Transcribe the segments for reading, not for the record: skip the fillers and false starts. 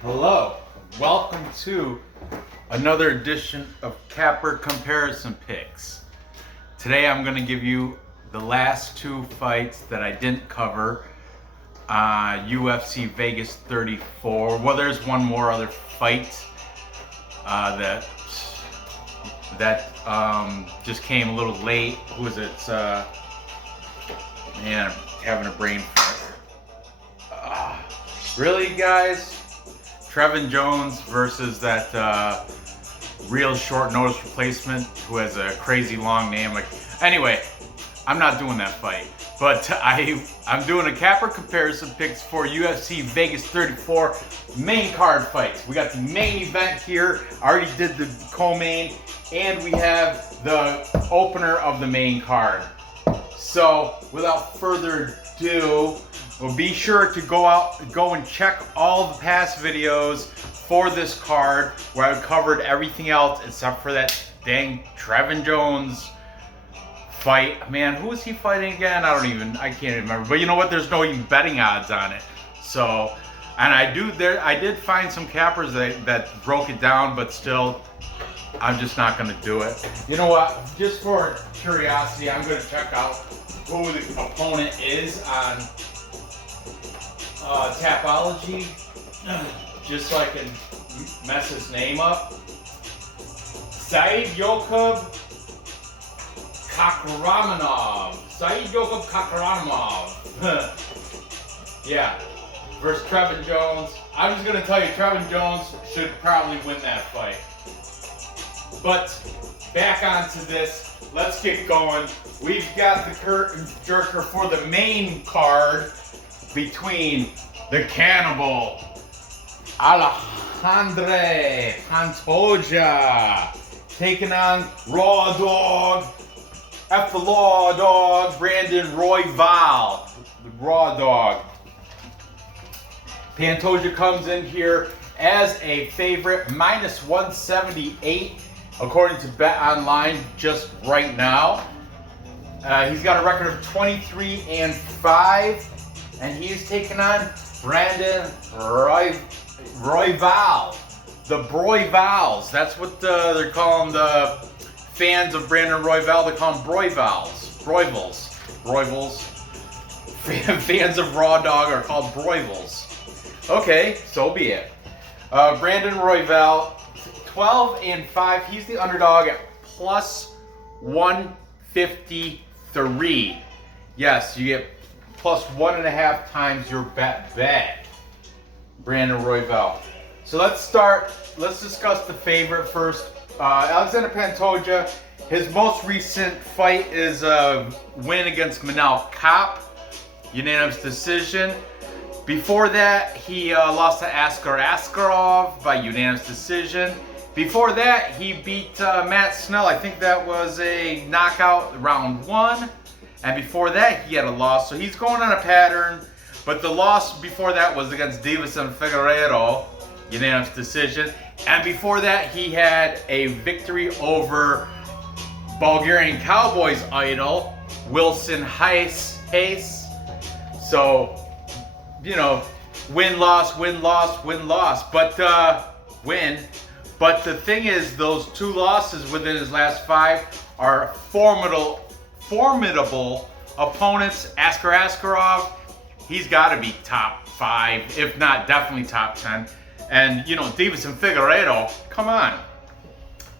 Hello, welcome to another edition of Capper Comparison Picks. Today I'm going to give you the last two fights that I didn't cover. UFC Vegas 34. Well, there's one more other fight that just came a little late. Who is it? Man, I'm having a brain fart. Really, guys? Trevin Jones versus that real short notice replacement who has a crazy long name. Anyway, I'm not doing that fight, but I'm doing a capper comparison picks for UFC Vegas 34 main card fights. We got the main event here. I already did the co-main, and we have the opener of the main card. So without further ado, well, be sure to go and check all the past videos for this card where I've covered everything else except for that dang Trevin Jones fight. Man, who was he fighting again? I can't remember. But you know what? There's no even betting odds on it. So, and I did find some cappers that broke it down, but still, I'm just not going to do it. You know what? Just for curiosity, I'm going to check out who the opponent is on Tapology, just so I can mess his name up. Said Yokub Kakramanov. Yeah, versus Trevin Jones. I'm just gonna tell you, Trevin Jones should probably win that fight. But back onto this, let's get going. We've got the curtain jerker for the main card between the cannibal Alexandre Pantoja taking on Raw Dog, F the Law Dog, Brandon Royval, the Raw Dog. Pantoja comes in here as a favorite, minus 178 according to Bet Online just right now. He's got a record of 23-5. And he's taking on Brandon Royval. The Royvals. That's what they're calling the fans of Brandon Royval. They call them Royvals. Royvals. Fans of Raw Dog are called Royvals. Okay, so be it. Brandon Royval, 12-5. He's the underdog at plus 153. Yes, you get plus 1.5 times your bet. Brandon Royval. So let's discuss the favorite first. Alexandre Pantoja. His most recent fight is a win against Manel Kape, unanimous decision. Before that, he lost to Askar Askarov by unanimous decision. Before that, he beat Matt Snell. I think that was a knockout round 1. And before that, he had a loss. So he's going on a pattern. But the loss before that was against Davison Figueiredo, unanimous decision. And before that, he had a victory over Bulgarian Cowboys idol, Wilson Hayes. So, you know, win-loss. But win. But the thing is, those 2 losses within his last 5 are formidable opponents. Askar Askarov, he's got to be top 5, if not definitely top 10. And, you know, Davison Figueiredo, come on.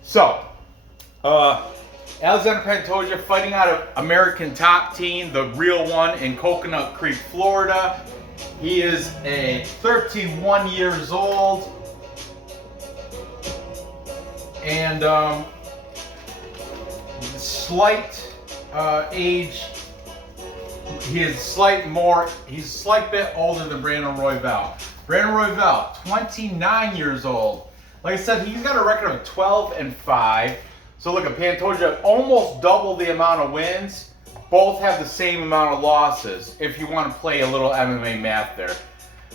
So, Alexandre Pantoja fighting out of American Top Team, the real one in Coconut Creek, Florida. He is 31 years old. And slight age. He's a slight bit older than Brandon Royval. Brandon Royval, 29 years old. Like I said, he's got a record of 12-5. So look at Pantoja, almost double the amount of wins. Both have the same amount of losses, if you want to play a little MMA math there.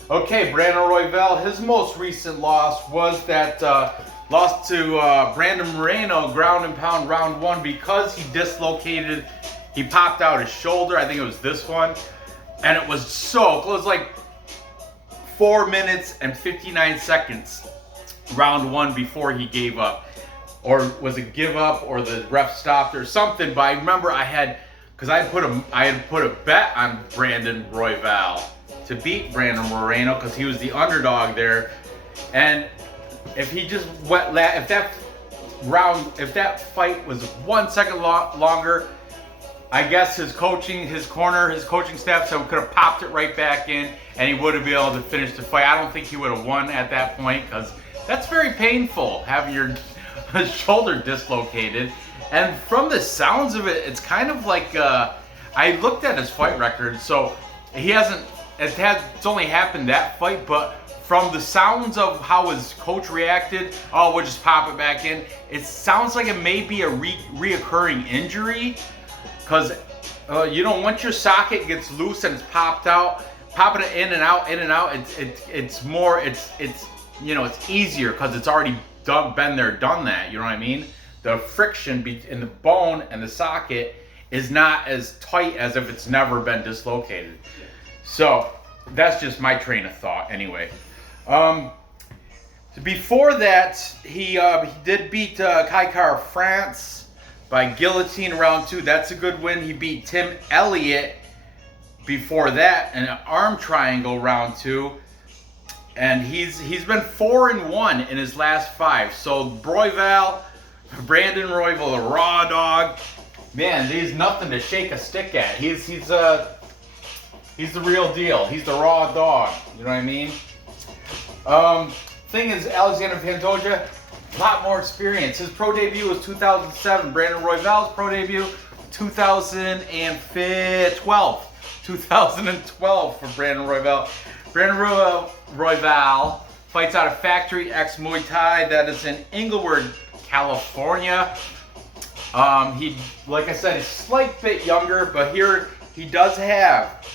Okay, Brandon Royval, his most recent loss was that loss to Brandon Moreno, ground and pound round 1, because he popped out his shoulder. I think it was this one. And it was so close, like 4 minutes and 59 seconds, round one, before he gave up. Or was it give up, or the ref stopped or something? But I remember I had put a bet on Brandon Royval to beat Brandon Moreno because he was the underdog there. And if he just if that fight was 1 second longer, I guess his coaching staff could have popped it right back in, and he would have been able to finish the fight. I don't think he would have won at that point because that's very painful, having your shoulder dislocated. And from the sounds of it, it's kind of like I looked at his fight record, so it's only happened that fight, but from the sounds of how his coach reacted, oh, we'll just pop it back in, it sounds like it may be a reoccurring injury, because once your socket gets loose and it's popped out, popping it in and out, it's easier because it's already been there, done that. You know what I mean? The friction in the bone and the socket is not as tight as if it's never been dislocated. So that's just my train of thought anyway. Before that, he did beat Kaikar France by guillotine round 2. That's a good win. He beat Tim Elliott before that in an arm triangle round 2. And he's been 4-1 in his last 5. So Brandon Royval, the raw dog, man, he's nothing to shake a stick at. He's the real deal. He's the raw dog. You know what I mean? Thing is, Alexandre Pantoja, a lot more experience. His pro debut was 2007. Brandon Royval's pro debut, 2012. 2012 for Brandon Royval. Brandon Royval fights out of Factory X Muay Thai. That is in Inglewood, California. He, like I said, is a slight bit younger, but here he does have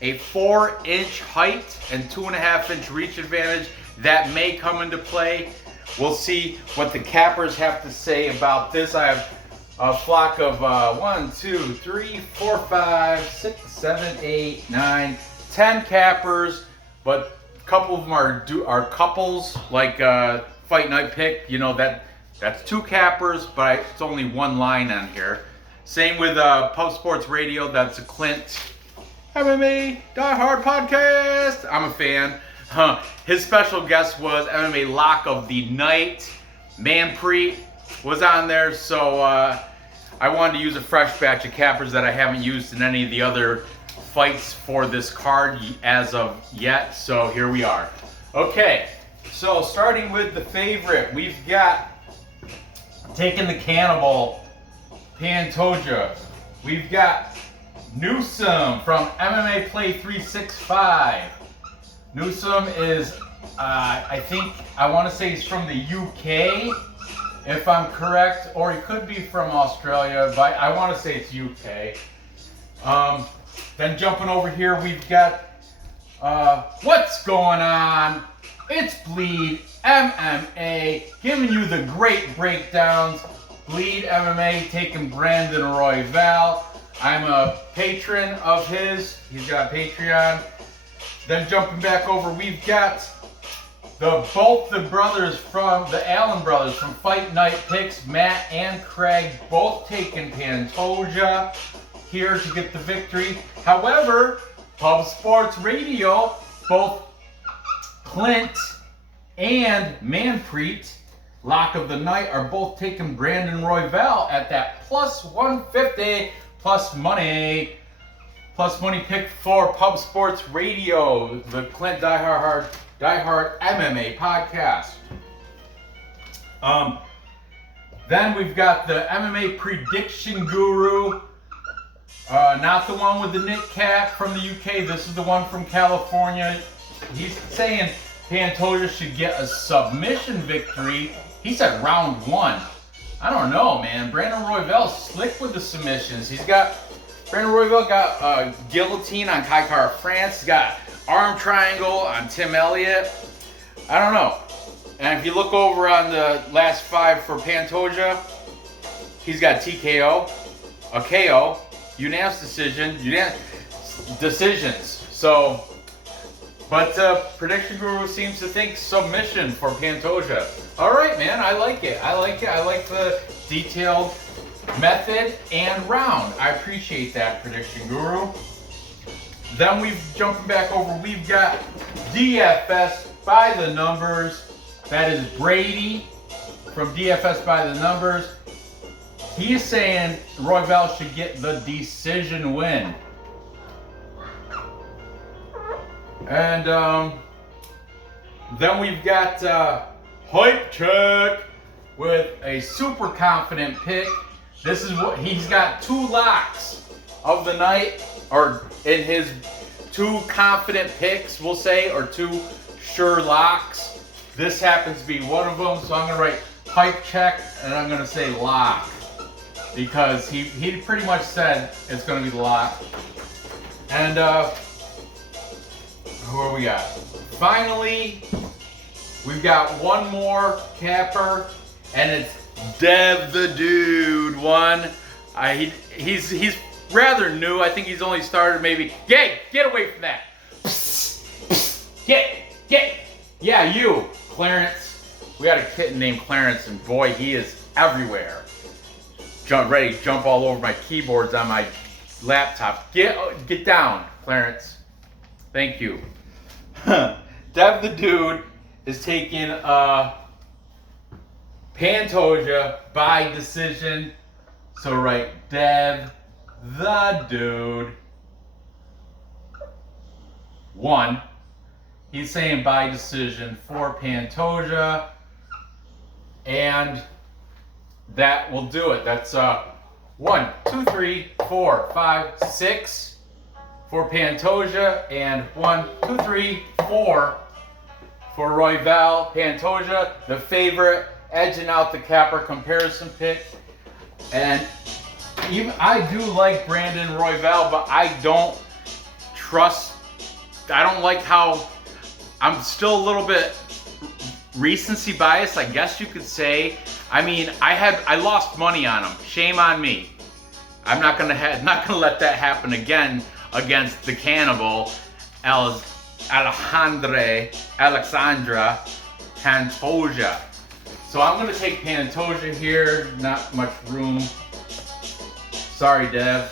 a 4-inch height and 2.5-inch reach advantage. That may come into play. We'll see what the cappers have to say about this. I have a flock of 1, 2, 3, 4, 5, 6, 7, 8, 9, 10 cappers, but a couple of them are couples, like Fight Night Pick. That's 2 cappers, but it's only 1 line on here. Same with Pub Sports Radio. That's a Clint MMA Die Hard podcast. I'm a fan. His special guest was MMA Lock of the Night. Manpreet was on there, so I wanted to use a fresh batch of cappers that I haven't used in any of the other fights for this card as of yet. So here we are. Okay, so starting with the favorite, we've got taking the cannibal, Pantoja. We've got Newsom from MMA Play 365. Newsom is, I want to say he's from the UK, if I'm correct, or he could be from Australia, but I want to say it's UK. Then jumping over here, we've got, what's going on? It's Bleed MMA, giving you the great breakdowns. Bleed MMA taking Brandon Royval. I'm a patron of his. He's got a Patreon. Then jumping back over, we've got both the Allen brothers from Fight Night Picks, Matt and Craig, both taking Pantoja here to get the victory. However, Pub Sports Radio, both Clint and Manpreet, Lock of the Night, are both taking Brandon Royval at that plus 150 plus money pick for Pub Sports Radio, the Clint Die Hard MMA podcast. Then we've got the MMA Prediction Guru, not the one with the knit cap from the UK. This is the one from California. He's saying Pantoja should get a submission victory. He said round 1. I don't know, man. Brandon Royval's slick with the submissions. Brandon Royval got guillotine on Kaikar France. He's got arm triangle on Tim Elliott. I don't know. And if you look over on the last 5 for Pantoja, he's got TKO, a KO, unanimous decisions. So But Prediction Guru seems to think submission for Pantoja. All right, man, I like it. I like the detailed method and round. I appreciate that, Prediction Guru. Then we've jumping back over. We've got DFS by the numbers. That is Brady from DFS by the numbers. He's saying Royval should get the decision win. And then we've got Hype Check with a super confident pick. This is what he's got, 2 locks of the night, or in his 2 confident picks, we'll say, or 2 sure locks. This happens to be one of them, so I'm gonna write Hype Check and I'm gonna say lock, because he pretty much said it's gonna be the lock. And who are we got? Finally, we've got one more capper, and it's Dev the Dude one. He's rather new. I think he's only started maybe. Get away from that. Get. Yeah, you, Clarence. We got a kitten named Clarence, and boy, he is everywhere. Ready to jump all over my keyboards on my laptop. Get down, Clarence. Thank you. Dev the Dude is taking Pantoja by decision. So write Dev the Dude 1. He's saying by decision for Pantoja, and that will do it. That's 1, 2, 3, 4, 5, 6 for Pantoja, and 1, 2, 3, 4 for Royval. Pantoja, the favorite, edging out the capper comparison pick. And even I do like Brandon Royval, but I don't like how I'm still a little bit recency bias, I guess you could say. I mean, I lost money on him. Shame on me. I'm not gonna let that happen again against the cannibal Alexandre Pantoja. So I'm gonna take Pantoja here. Not much room. Sorry, Dev.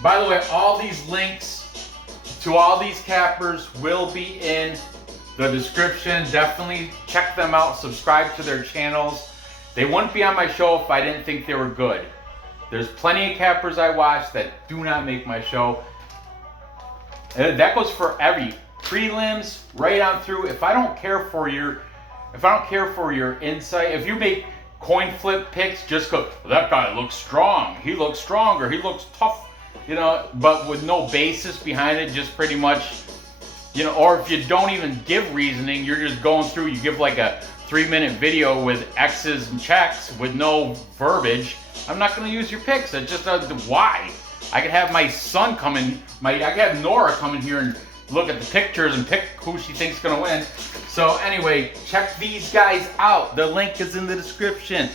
By the way, all these links to all these cappers will be in the description. Definitely check them out. Subscribe to their channels. They wouldn't be on my show if I didn't think they were good. There's plenty of cappers I watch that do not make my show. And that goes for every prelims right on through. If I don't care for your insight, if you make coin flip picks, just go, well, that guy looks strong. He looks stronger. He looks tough. You know, but with no basis behind it, just pretty much, you know, or if you don't even give reasoning, you're just going through, you give like a 3-minute video with X's and checks with no verbiage, I'm not going to use your picks. It's just why? I could have my son come in, I could have Nora come in here and look at the pictures and pick who she thinks is going to win. So anyway, check these guys out. The link is in the description.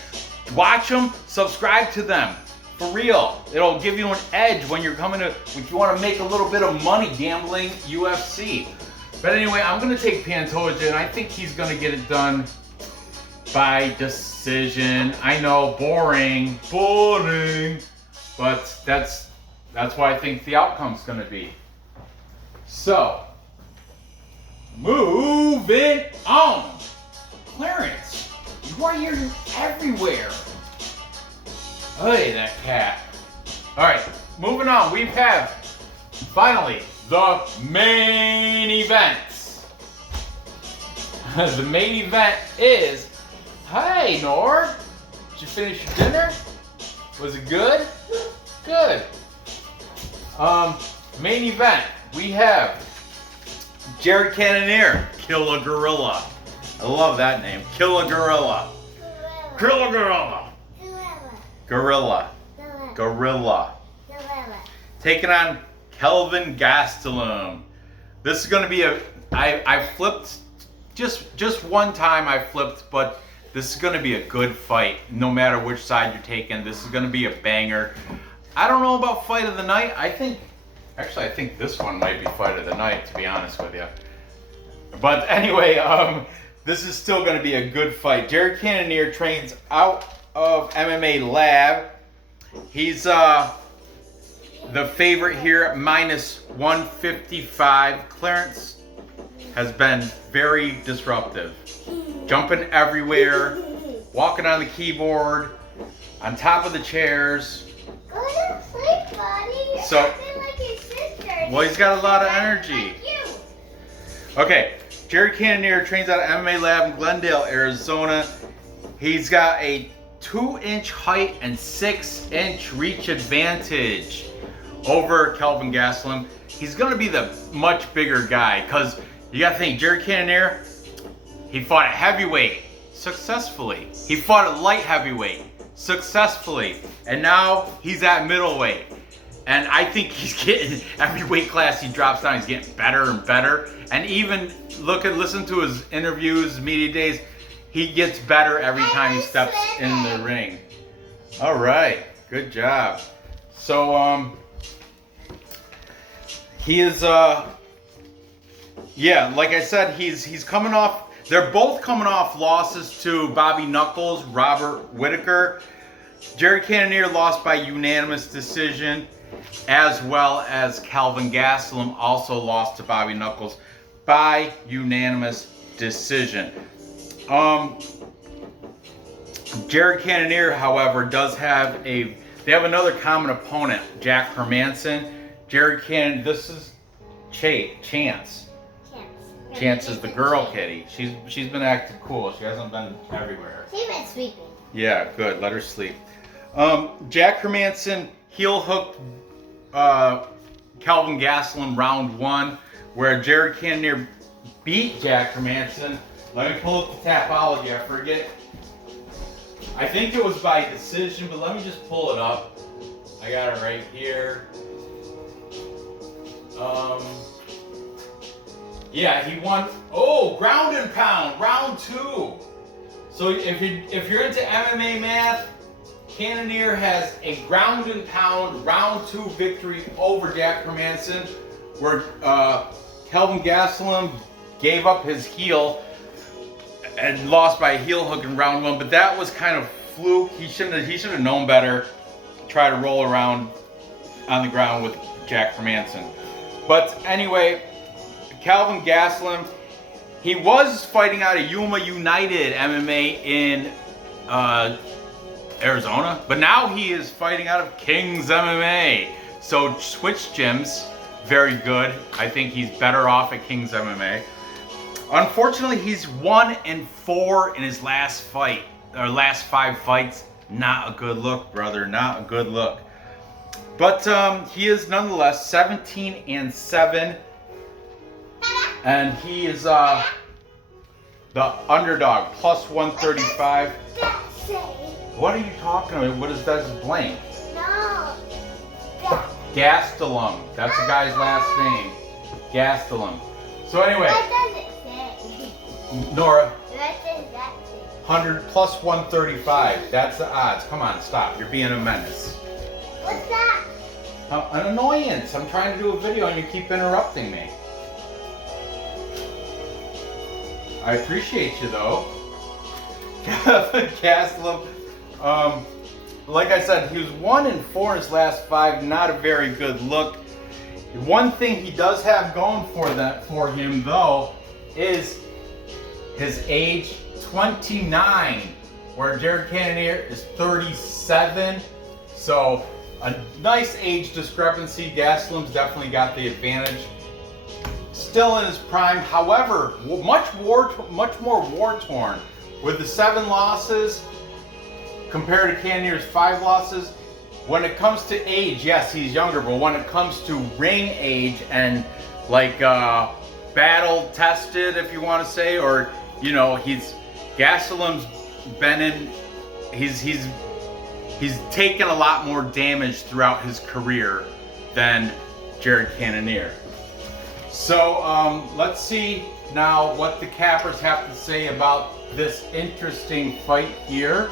Watch them, subscribe to them. For real, it'll give you an edge when you're if you want to make a little bit of money gambling UFC. But anyway, I'm going to take Pantoja, and I think he's going to get it done by decision. I know, boring, but that's why I think the outcome's going to be. So, moving on. Clarence, you are here everywhere. Hey, that cat. All right, moving on. We have, finally, the main events. The main event is, hey, Nor, did you finish your dinner? Was it good? Good. Main event, we have Jared Cannoneer, Kill a Gorilla. I love that name, Kill a Gorilla. Kill a Gorilla. Gorilla. Taking on Kelvin Gastelum. This is going to be I flipped, just one time I flipped, but this is going to be a good fight. No matter which side you're taking, this is going to be a banger. I don't know about fight of the night. I think Actually, I think this one might be fight of the night, to be honest with you. But anyway, this is still going to be a good fight. Jared Cannonier trains out of MMA Lab. He's the favorite here at minus 155. Clarence has been very disruptive. Jumping everywhere, walking on the keyboard, on top of the chairs. Go to sleep, buddy. So, like your sister. Well, he's got a lot of energy. Like you. Okay, Jared Cannonier trains out of MMA Lab in Glendale, Arizona. He's got a 2-inch height and 6-inch reach advantage over Kelvin Gaslam. He's going to be the much bigger guy because you got to think, Jared Cannonier, he fought at heavyweight successfully. He fought at light heavyweight successfully. And now he's at middleweight. And I think he's getting, every weight class he drops down, he's getting better and better. And even listen to his interviews, media days, he gets better every time he steps in the ring. All right, good job. So, he is, yeah, like I said, he's coming off, they're both coming off losses to Bobby Knuckles, Robert Whitaker. Jared Cannonier lost by unanimous decision, as well as Kelvin Gastelum also lost to Bobby Knuckles by unanimous decision. Jared Cannonier, however, does have they have another common opponent, Jack Hermanson. Jared Cannonier, this is Chance. Chance is the girl kitty. She's been acting cool. She hasn't been everywhere. She's been sleeping. Yeah, good. Let her sleep. Jack Hermanson heel hooked Kelvin Gaslam round 1, where Jared Cannonier beat Jack Hermanson. Let me pull up the Tapology. I forget. I think it was by decision, but let me just pull it up. I got it right here. Yeah, he won. Oh, ground and pound, round 2. So if you're into MMA math, Cannonier has a ground and pound round 2 victory over Jack Hermanson, where Kelvin Gaslam gave up his heel and lost by a heel hook in round 1. But that was kind of fluke. He should have known better. Try to roll around on the ground with Jack Hermanson. But anyway, Kelvin Gaslam, he was fighting out of Yuma United MMA in Arizona, but now he is fighting out of King's MMA. So switch gyms, very good. I think he's better off at King's MMA. Unfortunately, he's 1-4 in his last fight, or last 5 fights. Not a good look, brother. Not a good look. But he is nonetheless 17-7, and he is the underdog, plus 135. What are you talking about? What is that? Blank. No. Gastelum. That's the guy's last name. Gastelum. So anyway. What does it say? Nora. What does that say? 100 plus 135. That's the odds. Come on, stop. You're being a menace. What's that? An annoyance. I'm trying to do a video and you keep interrupting me. I appreciate you though. Gaslam. Like I said, he was 1-4 in his last 5. Not a very good look. One thing he does have going for him though is his age, 29, where Jared Cannonier is 37. So a nice age discrepancy. Gaslam's definitely got the advantage. Still in his prime, however, much more war-torn. With the 7 losses compared to Cannonier's 5 losses, when it comes to age, yes, he's younger, but when it comes to ring age and like battle tested, if you want to say, or you know, Gaslam's been in, he's taken a lot more damage throughout his career than Jared Cannonier. So let's see now what the cappers have to say about this interesting fight here.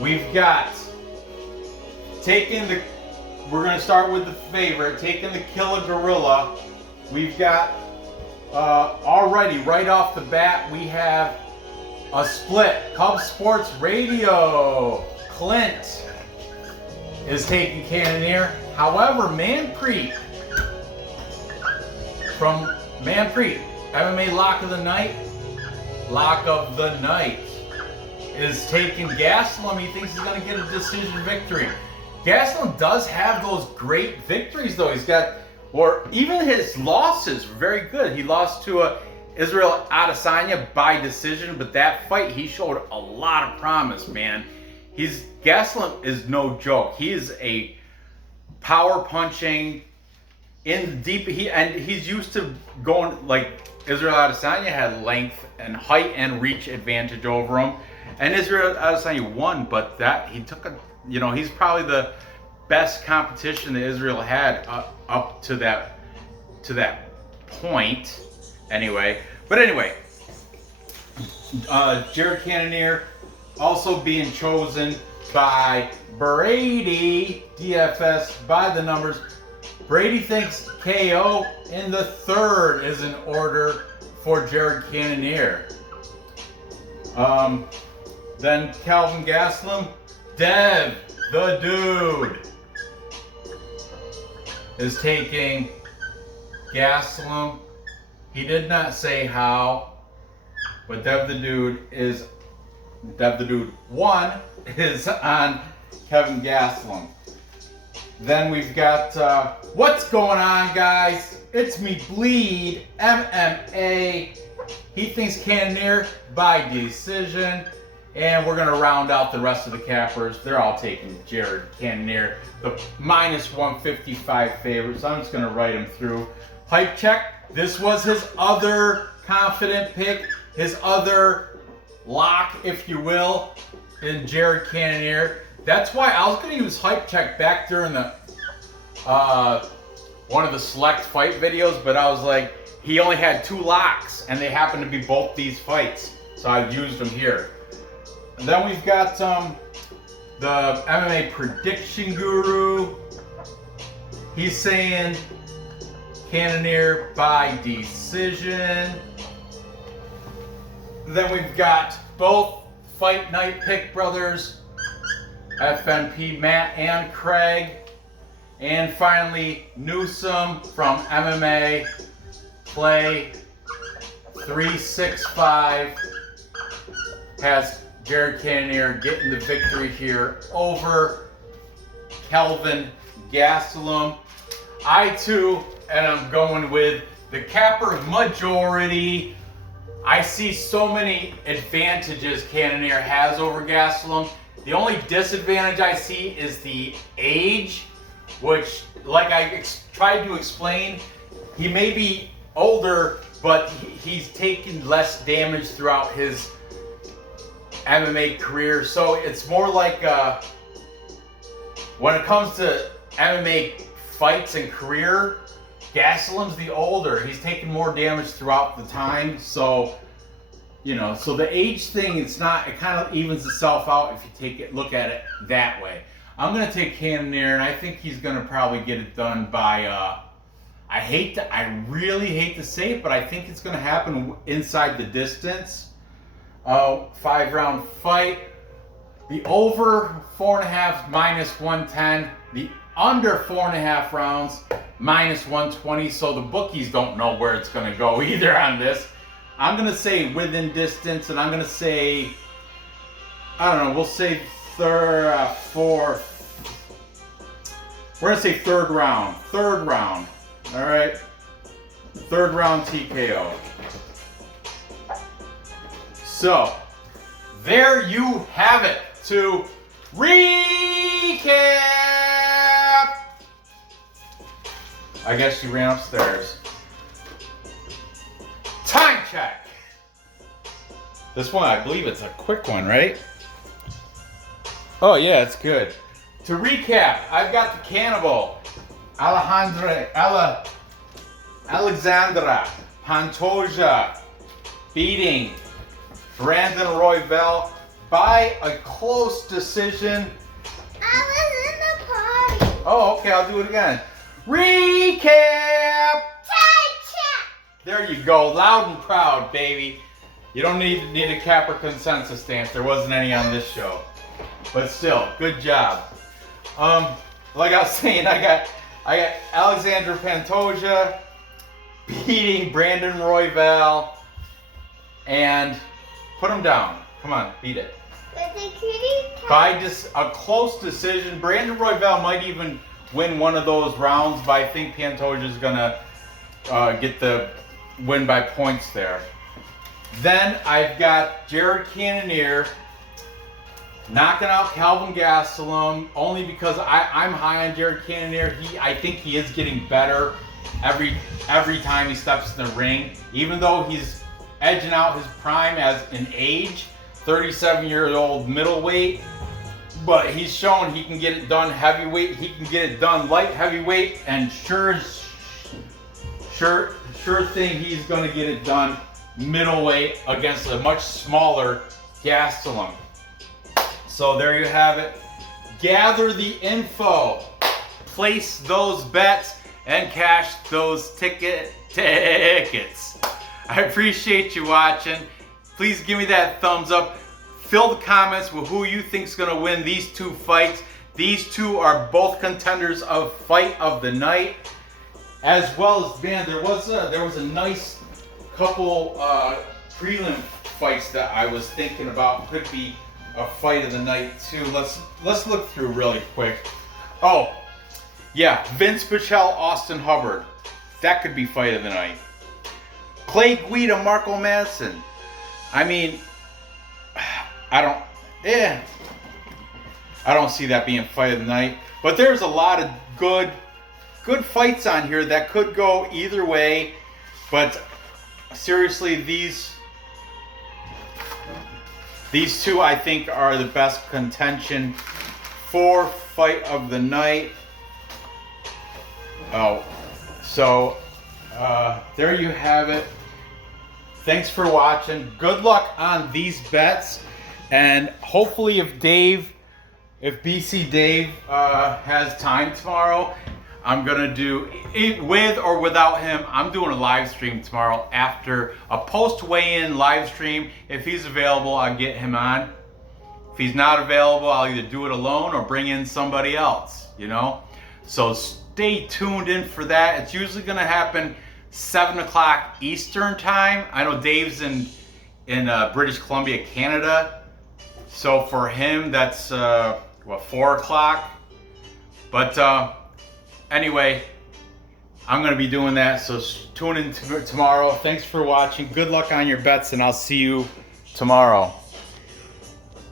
We've got taking we're gonna start with the favorite, taking the Killer Gorilla. We've got already right off the bat we have a split. Cubs Sports Radio. Clint is taking Cannoneer. However, Manpreet from Manpreet, MMA Lock of the Night, is taking Gaslam. He thinks he's going to get a decision victory. Gaslam does have those great victories, though. He's got, or even his losses were very good. He lost to Israel Adesanya by decision, but that fight, he showed a lot of promise, man. Gaslam is no joke. He is a power punching in deep. He's used to going like Israel Adesanya had length and height and reach advantage over him, and Israel Adesanya won. But that he took he's probably the best competition that Israel had up to that point. Anyway, Jared Cannoneer also being chosen by Brady, DFS by the numbers. Brady thinks KO in the third is in order for Jared Cannoneer. Then Kelvin Gaslam, Dev, the dude, is taking Gaslam. He did not say how, but Dev the Dude 1 is on Kevin Gaslam. Then we've got what's going on, guys? It's me, Bleed MMA. He thinks Cannoneer by decision, and we're gonna round out the rest of the cappers. They're all taking Jared Cannoneer, the -155 favorite. So I'm just gonna write him through. Hype check. This was his other confident pick, his other lock, if you will, in Jared Cannoneer. That's why I was going to use Hype Check back during the one of the select fight videos, but I was like, he only had 2 locks, and they happened to be both these fights, so I used them here. And then we've got the MMA Prediction Guru. He's saying Cannoneer by decision. Then we've got both Fight Night Pick brothers, FNP Matt and Craig. And finally, Newsome from MMA Play 365 has Jared Cannoneer getting the victory here over Kelvin Gastelum. I too, and I'm going with the capper majority. I see so many advantages Cannoneer has over Gaslam. The only disadvantage I see is the age, which, like I tried to explain, he may be older, but he's taken less damage throughout his MMA career. So it's more like when it comes to MMA fights and career, Gaslam's the older. He's taken more damage throughout the time. So, so the age thing, it kind of evens itself out if you look at it that way. I'm going to take Cannoneer, and I think he's going to probably get it done by, I really hate to say it, but I think it's going to happen inside the distance. 5-round fight. The over 4.5 -110. The under 4.5 rounds -120. So the bookies don't know where it's going to go either on this. I'm going to say within distance, and I'm going to say, I don't know, we'll say fourth. We're going to say third round. All right. Third round TKO. So, there you have it. To recap, I guess she ran upstairs. Time check. This one, I believe it's a quick one, right? Oh yeah, it's good. To recap, I've got the cannibal, Alexandre Pantoja, beating Brandon Royval by a close decision. I was in the party. Oh, okay, I'll do it again. Recap! There you go, loud and proud, baby. You don't need a cap or consensus dance. There wasn't any on this show. But still, good job. Like I was saying, I got Alexandre Pantoja beating Brandon Royval, and put him down. Come on, beat it. By a close decision. Brandon Royval might even win one of those rounds, but I think Pantoja's gonna get the win by points there. Then I've got Jared Cannoneer knocking out Kelvin Gastelum, only because I'm high on Jared Cannoneer. I think he is getting better every time he steps in the ring, even though he's edging out his prime as an age, 37-year-old middleweight. But he's shown he can get it done heavyweight, he can get it done light heavyweight, and sure thing he's going to get it done middleweight against a much smaller Gastelum. So there you have it. Gather the info, place those bets, and cash those tickets. I appreciate you watching. Please give me that thumbs up. Fill the comments with who you think is going to win these two fights. These two are both contenders of fight of the night. As well as, man, there was a nice couple prelim fights that I was thinking about could be a fight of the night too. Let's look through really quick. Oh, yeah, Vince Pichel, Austin Hubbard. That could be fight of the night. Clay Guida, Marco Madsen. I mean, I don't see that being fight of the night. But there's a lot of good fights on here that could go either way. But seriously, these two I think are the best contention for fight of the night. Oh, so there you have it. Thanks for watching. Good luck on these bets. And hopefully if BC Dave has time tomorrow, I'm gonna do it with or without him. I'm doing a live stream tomorrow after a post weigh-in live stream. If he's available, I'll get him on. If he's not available, I'll either do it alone or bring in somebody else, you know? So stay tuned in for that. It's usually gonna happen 7 o'clock Eastern time. I know Dave's in British Columbia, Canada. So for him, that's 4 o'clock. But anyway, I'm going to be doing that. So tune in tomorrow. Thanks for watching. Good luck on your bets, and I'll see you tomorrow.